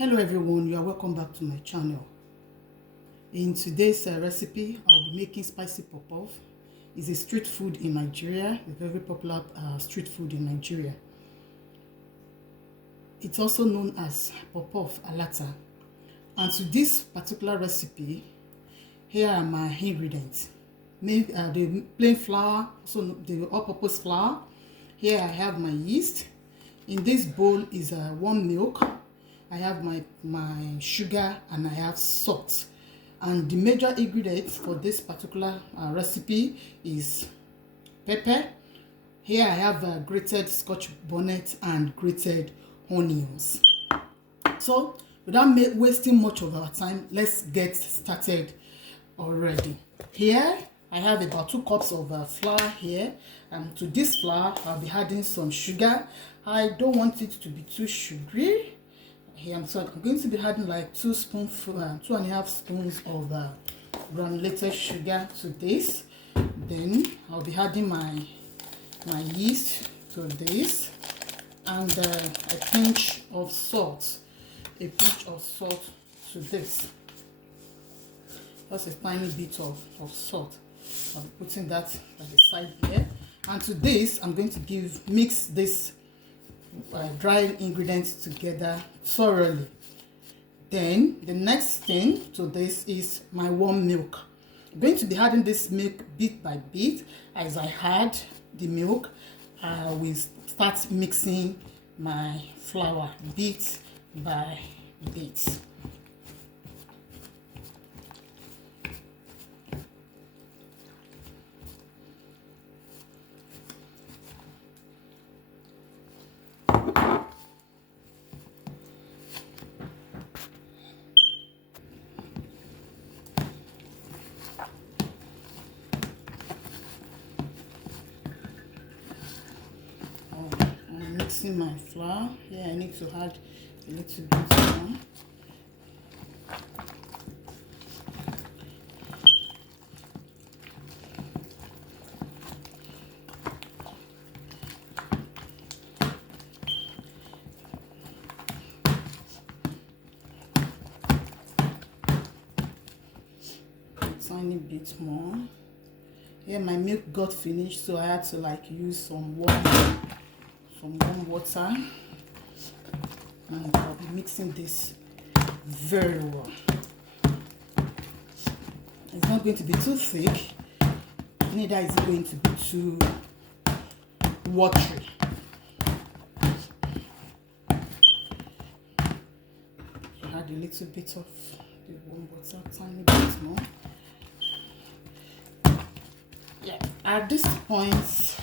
Hello everyone, you are welcome back to my channel. In today's recipe, I'll be making spicy pop-off. It's a street food in Nigeria, a very popular street food in Nigeria. It's also known as pop-off alata. And to this particular recipe, here are my ingredients. The plain flour, so the all-purpose flour. Here I have my yeast. In this bowl is warm milk. I have my sugar and I have salt. And the major ingredients for this particular recipe is pepper. Here I have grated scotch bonnet and grated onions. So without wasting much of our time, let's get started already. Here I have about 2 cups of flour here, and to this flour I'll be adding some sugar. I don't want it to be too sugary. Here, so I'm going to be adding like 2.5 spoons of granulated sugar to this. Then I'll be adding my yeast to this, and a pinch of salt. To this. Just a tiny bit of salt. I'll be putting that at the side here. And to this, I'm going to mix this dry ingredients together thoroughly. Then the next thing to this is my warm milk. I'm going to be adding this milk bit by bit. As I add the milk, I will start mixing my flour bit by bit. Mixing my flour. Here I need to add a little bit more. A tiny bit more. Here my milk got finished, so I had to use some warm water, and I'll be mixing this very well. It's not going to be too thick, neither is it going to be too watery. Add a little bit of the warm water, tiny bit more. Yeah, at this point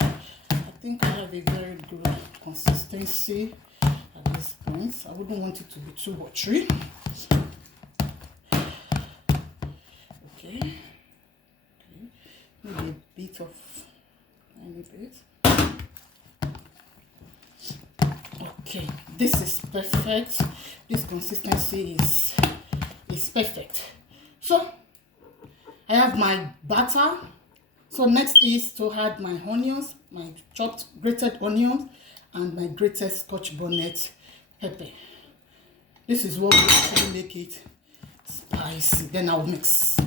I think I have a very good consistency at this point. I wouldn't want it to be too watery. Okay. Maybe a bit of tiny bit. Okay, this is perfect. This consistency is perfect. So I have my batter. So next is to add my onions, my chopped grated onions, and my grated scotch bonnet pepper. This is what will actually make it spicy. Then I'll mix.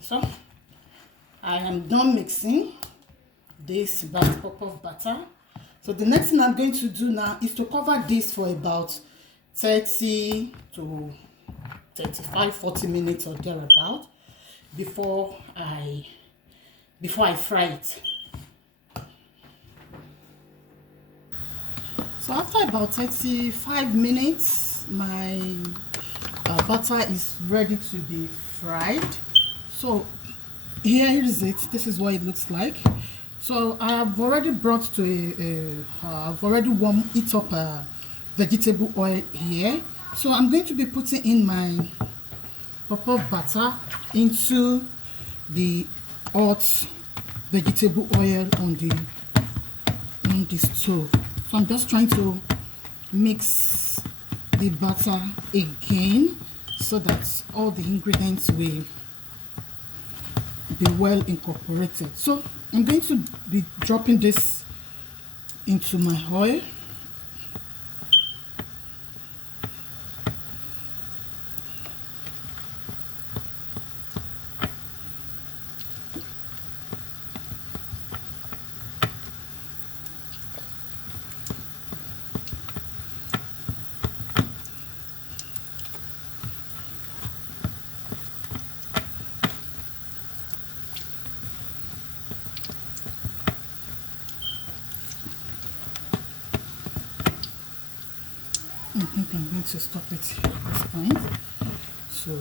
So I am done mixing this pop-off batter. So the next thing I'm going to do now is to cover this for about 30 to 35-40 minutes or thereabout before I fry it. So after about 35 minutes, my butter is ready to be fried. So here is it. This is what it looks like. So I have already brought to I've already warmed it up vegetable oil here. So I'm going to be putting in my pop-off batter into the hot vegetable oil on the stove. So I'm just trying to mix the butter again so so that all the ingredients will be well incorporated. So I'm going to be dropping this into my oil. I think I'm going to stop it at this point. So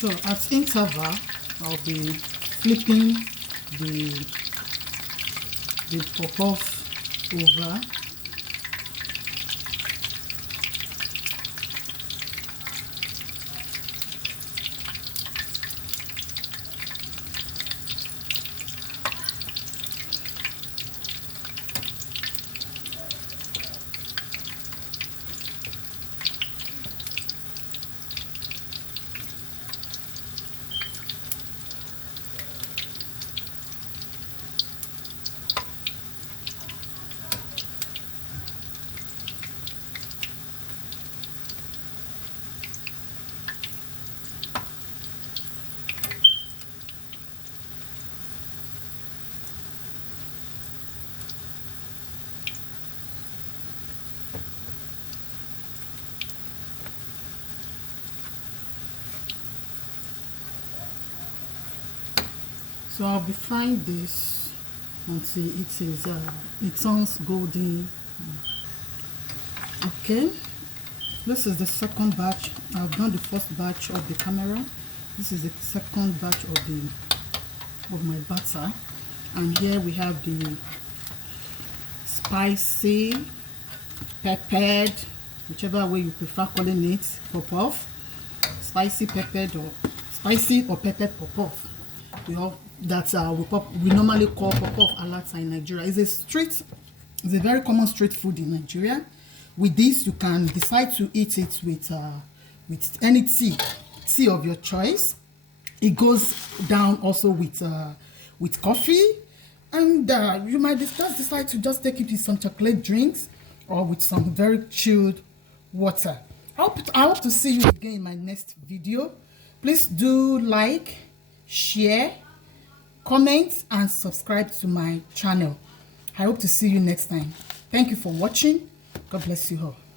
So at interval, I'll be flipping the puff over. So I'll be frying this until it turns golden. Okay, this is the second batch. I've done the first batch of the camera. This is the second batch of my butter, and here we have the spicy, peppered, whichever way you prefer calling it, pop-off. Spicy peppered or peppered pop-off. We normally call pop-off alata in Nigeria. It's a very common street food in Nigeria. With this, you can decide to eat it with any tea of your choice. It goes down also with coffee, and you might just decide to just take it with some chocolate drinks or with some very chilled water. I hope to see you again in my next video. Please do like, share, comment, and subscribe to my channel. I hope to see you next time. Thank you for watching. God bless you all.